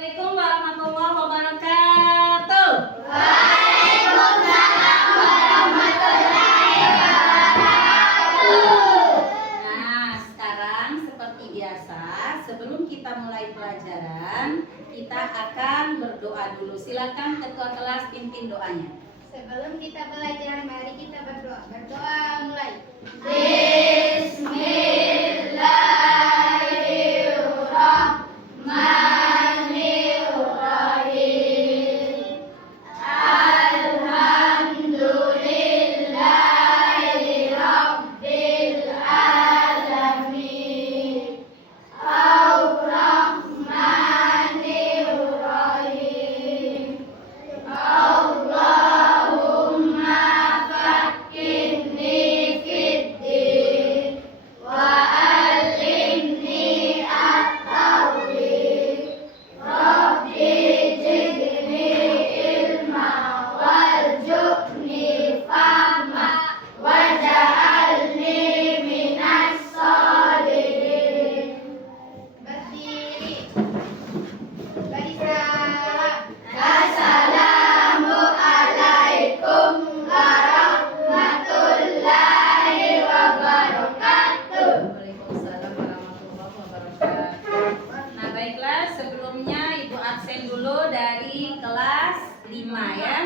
Assalamualaikum warahmatullahi wabarakatuh. Waalaikumsalam warahmatullahi wabarakatuh. Nah, sekarang seperti biasa, sebelum kita mulai pelajaran, kita akan berdoa dulu. Silakan ketua kelas pimpin doanya. Sebelum kita belajar, mari kita berdoa. Berdoa mulai. Bismillahirrahmanirrahim. Alhamdulillahi Rabbil alamin. Ar-Rahmanir-Rahim. Allahumma faqqihni fid-din wa allimni at-tawfiq. Rabbi zidni ilma warzuqni fahma waj'alni minas sholihin. Berdiri. Bagi salam. Assalamualaikum warahmatullahi wabarakatuh. Waalaikumsalam warahmatullahi wabarakatuh. Nah, baiklah, sebelumnya Ibu absen dulu dari kelas 5 ya.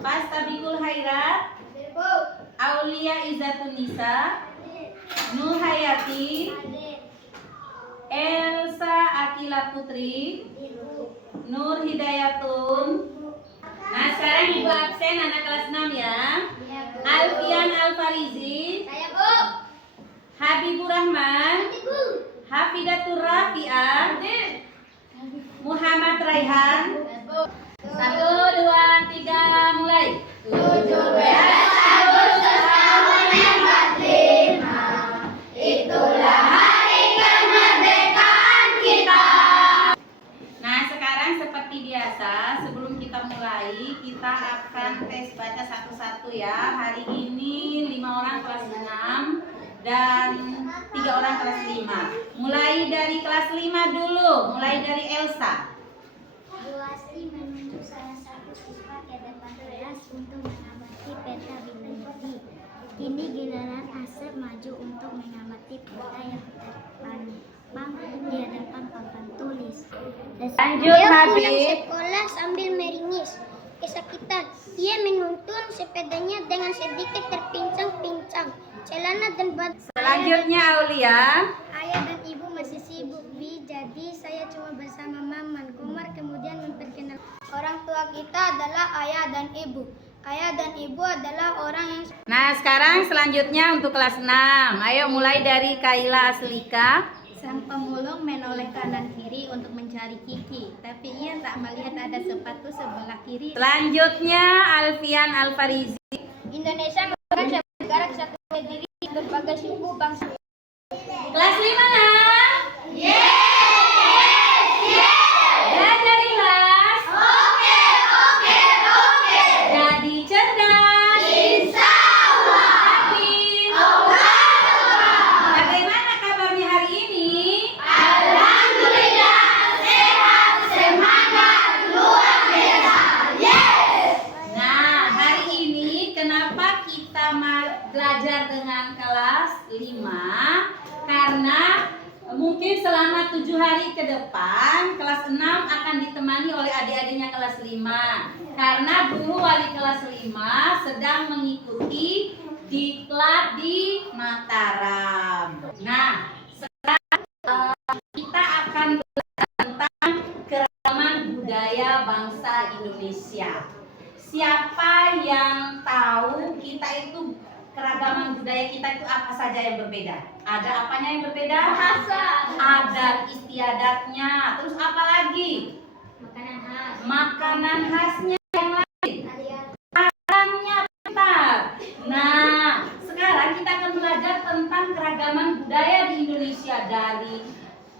Fastabiqul khairat, Aulia Izzatun Nisa, Nur Hayati, Elsa Akila Putri, Nur Hidayatun. Nah, sekarang Ibu absen anak kelas 6 ya. Alfian Alfarizi, Saya Bu. Habibur Rahman, Hafidatur Rafi'ah, Muhammad Raihan. 1, 2, 3, mulai. 17 Agustus tahun 45, itulah hari kemerdekaan kita. Nah, sekarang seperti biasa, sebelum kita mulai, kita akan tes baca satu-satu ya. Hari ini 5 orang kelas 6 dan 3 orang kelas 5. Mulai dari kelas 5 dulu, mulai dari Elsa. Bu Asri menunjuk salah satu siswa ke depan kelas untuk mengamati peta biologi. Kini giliran Asep maju untuk mengamati peta yang terpampang di hadapan papan tulis. Lanjut, Dia pulang Habib. sekolah sambil meringis. Kesakitan, ia menuntun sepedanya dengan sedikit terpincang-pincang. Celana dan baju. Selanjutnya Aulia. Ayah dan ibu masih sibuk, Bi. Jadi saya cuma bersama Maman. Komar kemudian memperkenalkan. Orang tua kita adalah ayah dan ibu. Ayah dan ibu adalah orang yang... Nah, sekarang selanjutnya untuk kelas 6. Ayo mulai dari Kaila Aslika. Sang pemulung menoleh kanan kiri untuk mencari Kiki, tapi ia tak melihat ada sepatu sebelah kiri. Selanjutnya Alfian Alfarizi. Indonesia merupakan sebuah negara kesatuan berdiri berbagai suku bangsa. Kelas 5 nak? Belajar ikhlas. Jadi cerdas. Yakin. Bagaimana kabarnya hari ini? Alhamdulillah, sehat, semangat, luar biasa. Nah, hari ini kenapa kita belajar dengan kelas 5? Karena mungkin selama 7 hari ke depan kelas 6 akan ditemani oleh adik-adiknya kelas 5. Karena guru wali kelas 5 sedang mengikuti diklat di Mataram. Nah, sekarang kita akan belajar tentang keragaman budaya bangsa Indonesia. Siapa yang tahu kita itu keragaman budaya kita itu apa saja yang berbeda? Ada apanya yang berbeda? Bahasa. Adat istiadatnya. Terus apa lagi? Makanan khas. Makanan khasnya yang lain. Makannya pintar. Nah, sekarang kita akan belajar tentang keragaman budaya di Indonesia, dari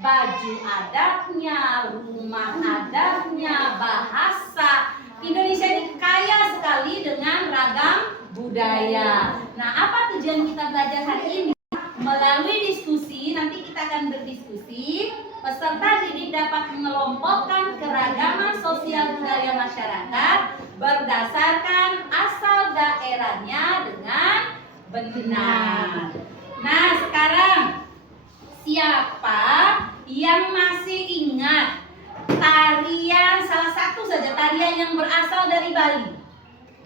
baju adatnya, rumah adatnya, bahasa. Indonesia ini kaya sekali dengan ragam budaya. Nah, apa tujuan kita belajar hari ini? Melalui diskusi, nanti kita akan berdiskusi, Peserta didik dapat mengelompokkan keragaman sosial budaya masyarakat berdasarkan asal daerahnya dengan benar. Nah, sekarang siapa yang masih ingat tarian, salah satu saja tarian yang berasal dari Bali?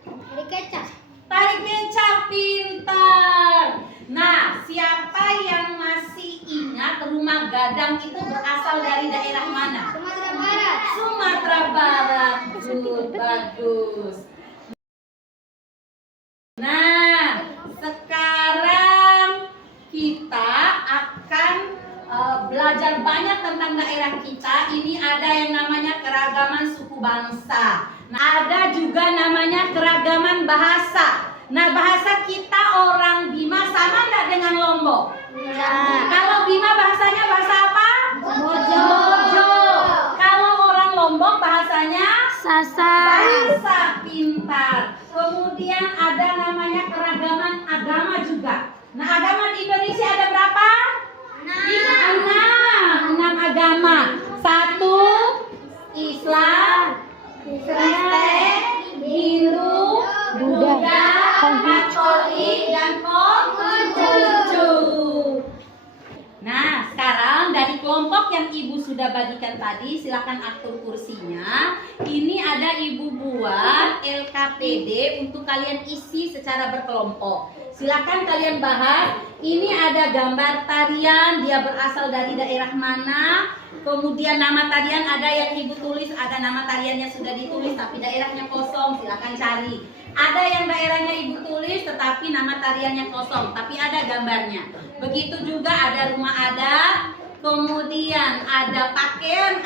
Hari kecap. Tari kecap, pintar. Nah, siapa yang masih ingat rumah gadang itu berasal dari daerah mana? Sumatera Barat. Sumatera Barat. Good, bagus. Nah, sekarang kita akan belajar banyak tentang daerah kita. Ini ada yang namanya keragaman suku bangsa. Nah, ada juga namanya keragaman bahasa. Nah, bahasa kita orang Bima sama nggak dengan Lombok? Kalau Bima bahasanya bahasa apa? Bojo. Kalau orang Lombok bahasanya Sasa, pintar. Kemudian ada namanya keragaman agama juga. Nah, agama di Indonesia ada berapa? 6 agama. 1 Islam, Kristen, Hindu, Buddha, Katolik, dan Konghucu. Nah, sekarang dari kelompok yang Ibu sudah bagikan tadi, silakan atur kursinya. Ini ada Ibu buat LKPD untuk kalian isi secara berkelompok. Silakan kalian bahas. Ini ada gambar tarian, dia berasal dari daerah mana. Kemudian nama tarian ada yang Ibu tulis, ada nama tariannya sudah ditulis tapi daerahnya kosong, silakan cari. Ada yang daerahnya Ibu tulis tetapi nama tariannya kosong, tapi ada gambarnya. Begitu juga ada rumah adat, kemudian ada pakaian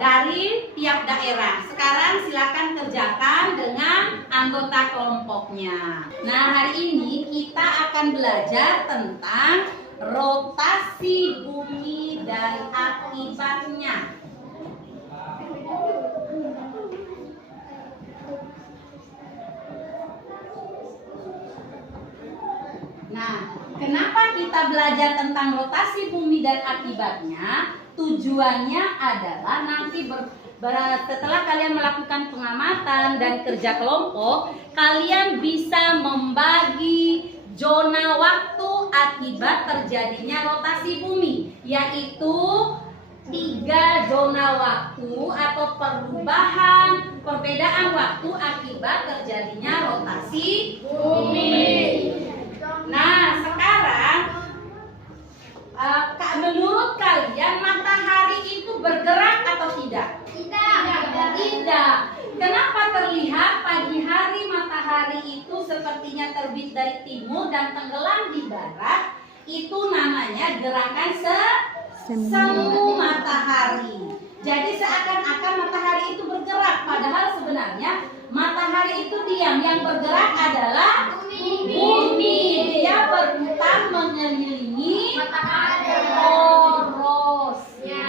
dari tiap daerah. Sekarang silakan kerjakan dengan anggota kelompoknya. Nah, hari ini kita akan belajar tentang rotasi bumi dan akibatnya. Nah, kenapa kita belajar tentang rotasi bumi dan akibatnya? Tujuannya adalah nanti setelah kalian melakukan pengamatan dan kerja kelompok, kalian bisa membagi zona waktu akibat terjadinya rotasi bumi, yaitu 3 zona waktu atau perbedaan waktu akibat terjadinya rotasi bumi. Nah, sekarang menurut kalian matahari itu bergerak atau tidak? Tidak. Kenapa terlihat pagi hari matahari itu sepertinya terbit dari timur dan tenggelam di barat? Itu namanya gerakan semu matahari. Jadi seakan-akan matahari itu bergerak, padahal sebenarnya matahari itu diam. Yang bergerak adalah bumi. Dia berputar mengelilingi porosnya.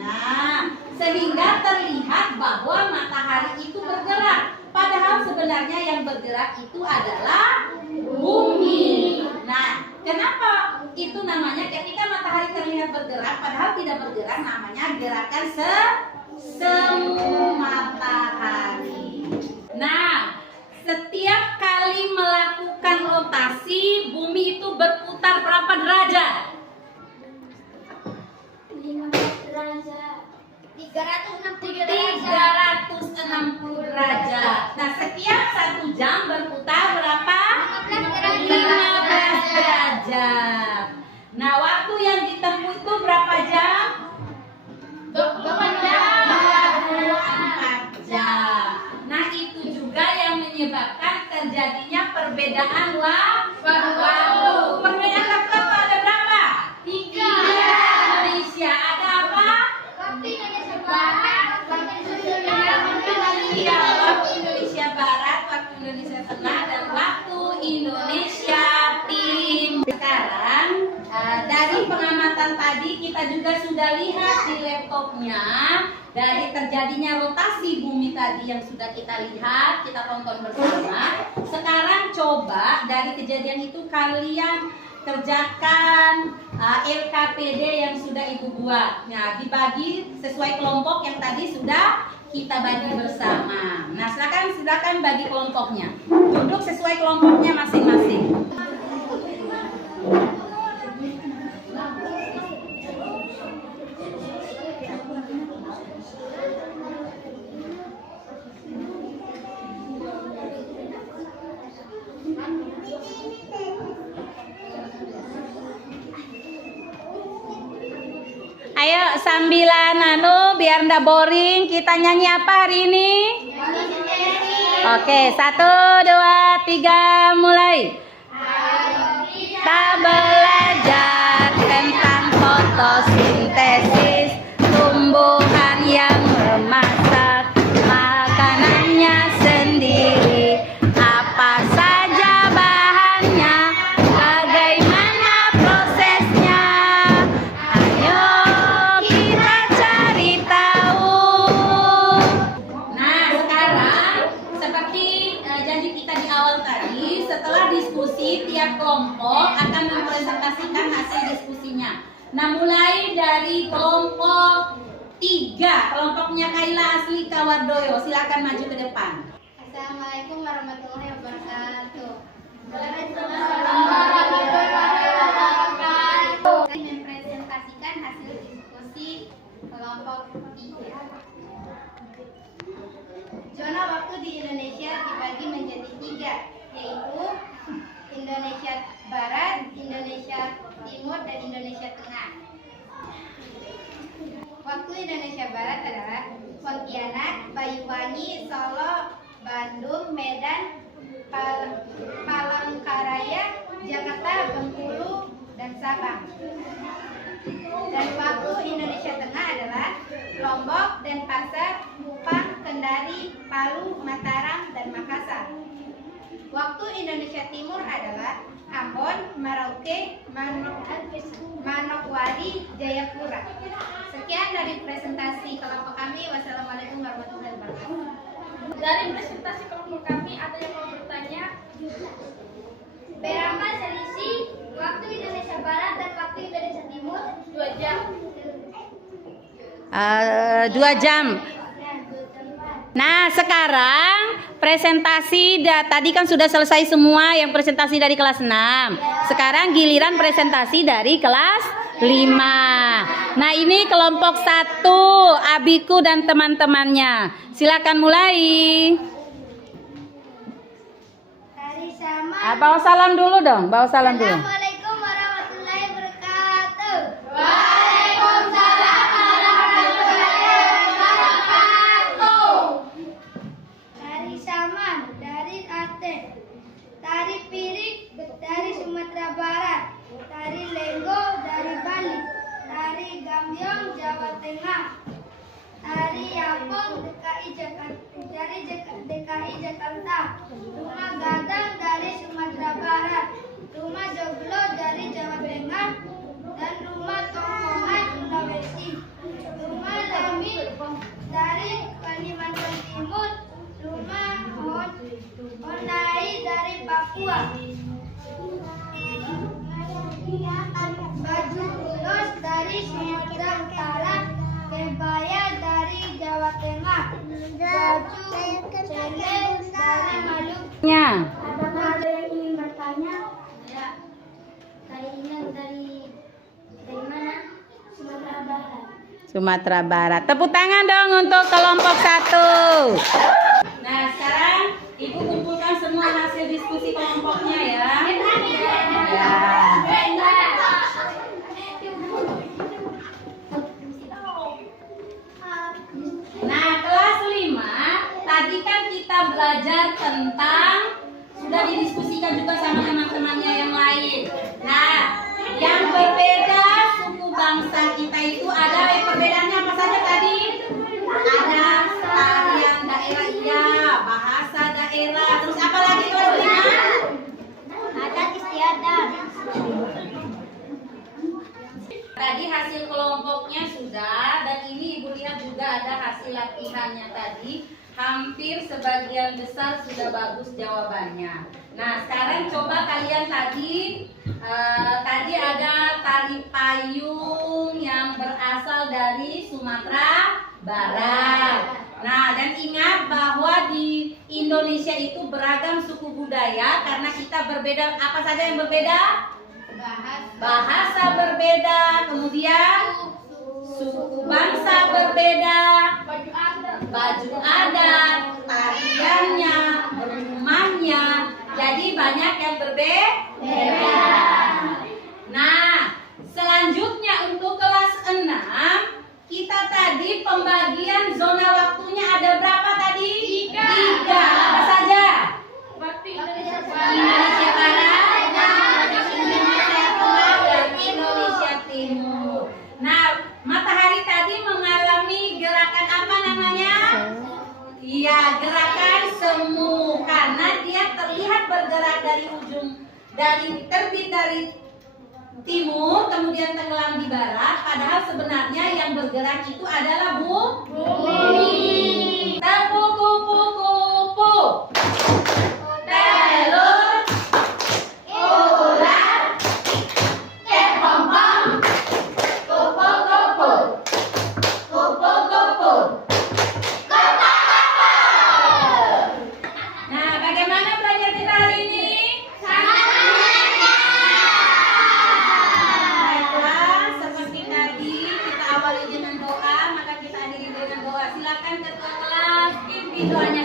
Nah, sehingga terlihat bahwa matahari itu bergerak. Padahal sebenarnya yang bergerak itu adalah bumi. Nah, kenapa itu namanya ketika matahari terlihat bergerak padahal tidak bergerak, namanya gerakan semu matahari. Nah, setiap kali melakukan rotasi, bumi itu berputar berapa derajat? 360 derajat. Nah, setiap 1 jam berputar berapa? 15 derajat. Nah, waktu yang ditempuh itu berapa jam? 24 jam. Nah, itu juga yang menyebabkan terjadinya perbedaan waktu. Perbedaan waktu ada berapa? 3. Indonesia ada apa? Waktu Indonesia Barat, waktu Indonesia Barat, waktu Indonesia Tengah, dan waktu Indonesia Timur. Sekarang dari pengamatan tadi kita juga sudah lihat di laptopnya dari terjadinya rotasi bumi tadi yang sudah kita lihat, kita tonton bersama. Sekarang coba dari kejadian itu kalian kerjakan dengan LKPD yang sudah Ibu buat. Nah, dibagi sesuai kelompok yang tadi sudah kita bagi bersama. Nah, silakan bagi kelompoknya. Duduk sesuai kelompoknya masing-masing. Ayo sambilan biar ndak boring, kita nyanyi apa hari ini? Oke, 1, 2, 3, mulai. Kita belajar tentang fotosintesis tumbuhan yang memasak makanannya sendiri. Apa saja bahannya, bagaimana prosesnya? Ayo kita cari tahu. Nah, sekarang seperti janji kita di awal tadi, setelah diskusi tiap kelompok akan mempresentasikan hasil diskusinya. Nah, mulai dari kelompok 3, kelompoknya Kaila Aslika Wardoyo, silakan maju ke depan. Assalamualaikum warahmatullahi wabarakatuh. Saya mempresentasikan hasil diskusi kelompok 3. Zona waktu di Indonesia dibagi menjadi 3, yaitu Indonesia Barat, Indonesia Timur, dan Indonesia Tengah. Waktu Indonesia Barat adalah Pontianak, Banyuwangi, Solo, Bandung, Medan, Palangkaraya, Jakarta, Bengkulu, dan Sabang. Dan waktu Indonesia Tengah adalah Lombok, Denpasar, Kupang, Kendari, Palu, Mataram, dan Makassar. Waktu Indonesia Timur adalah Ambon, Merauke, Manokwari, Jayapura. Sekian dari presentasi kelompok kami. Wassalamualaikum warahmatullahi wabarakatuh. Dari presentasi kelompok kami, ada yang mau bertanya? Berapa selisih waktu Indonesia Barat dan waktu Indonesia Timur? 2 jam. 2 jam. Nah, sekarang presentasi tadi kan sudah selesai semua yang presentasi dari kelas 6. Sekarang giliran presentasi dari kelas 5. Nah, ini kelompok 1, Abiku dan teman-temannya. Silakan mulai. Hari sama. Bawa salam dulu dong, bawa salam dulu. Assalamualaikum warahmatullahi wabarakatuh. Waalaikumsalam warahmatullahi wabarakatuh. Tari Saman dari Aceh, tari Pirik dari Sumatera Barat, tari Lenggo dari Bali, tari Gambyong Jawa Tengah, tari Yapong DKI Jakarta, rumah gadang dari Sumatera Barat, rumah joglo dari Jawa Tengah, dan rumah tongkongan Sulawesi, rumah lami dari Kalimantan Timur, rumah Honai dari Papua, baju ulos dari Sumatera Utara, kebaya dari Jawa Tengah, baju celeng dari Maluku. Ada yang ingin bertanya? Ya. Dari mana? Sumatera Barat. Sumatera Barat. Tepuk tangan dong untuk kelompok 1. Nah, sekarang Ibu kumpulkan semua hasil diskusi kelompoknya ya. Ya. Nah, kelas 5 tadi kan kita belajar tentang, sudah didiskusikan juga sama teman-temannya yang lain. Nah, yang berbeda suku bangsa kita itu ada perbedaannya apa saja tadi? Ada tarian daerah, iya, bahasa daerah, terus apa lagi kelas 5? Adat istiadat. Tadi hasil kelompoknya sudah, dan ini Ibu lihat juga ada hasil latihannya tadi. Hampir sebagian besar sudah bagus jawabannya. Nah, sekarang coba kalian tadi ada tari payung yang berasal dari Sumatera Barat. Nah, dan ingat bahwa di Indonesia itu beragam suku budaya karena kita berbeda. Apa saja yang berbeda? Bahasa berbeda, kemudian suku bangsa berbeda, baju adat, tariannya, rumahnya, jadi banyak yang berbeda. Nah, selanjutnya untuk kelas 6, kita tadi pembagian zona waktunya ada berapa tadi? 3. Apa saja? Indonesia Barat, Indonesia Tengah, dan Indonesia Timur. Nah, matahari tadi mengalami gerakan apa namanya? Iya, gerakan semu karena dia terlihat bergerak dari terbit dari timur kemudian tenggelam di barat, padahal sebenarnya yang bergerak itu adalah bumi. Tepu kupu kupu, telur, ular, kepompong, kupu kupu, kupu kupu. Nah, bagaimana belajar kita hari ini? Baiklah, seperti tadi kita awali dengan doa, maka kita akhiri dengan doa. Silakan ketua kelas, pimpin doanya.